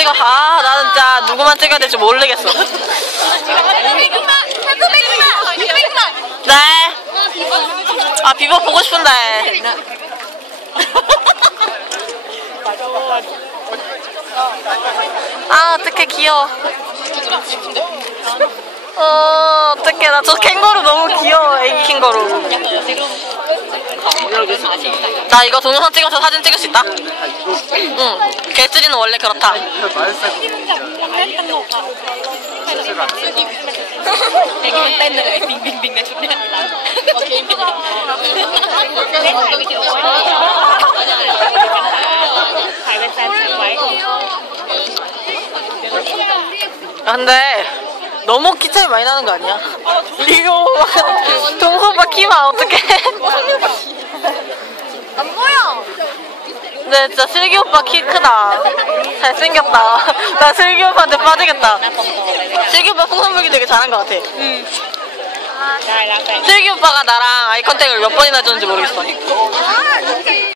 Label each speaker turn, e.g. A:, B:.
A: 찍어. 아, 나 진짜 누구만 찍어야 될지 모르겠어. 네. 아, 비버 보고 싶은데. 아, 어떡해, 귀여워. 어, 어떡해. 나 저 캥거루 너무 귀여워, 애기 캥거루. 나 이거 동영상 찍어서 사진 찍을 수 있다? 응. 개쓰리는 원래 그렇다. 아, 근데 너무 키 차이 많이 나는 거 아니야? 이거 동서오빠 키만 어떡해? 네, 진짜 슬기 오빠 키 크다. 잘생겼다. 나 슬기 오빠한테 빠지겠다. 슬기 오빠 풍선 불기 되게 잘한 것 같아. 슬기 오빠가 나랑 아이 컨택을 몇 번이나 줬는지 모르겠어.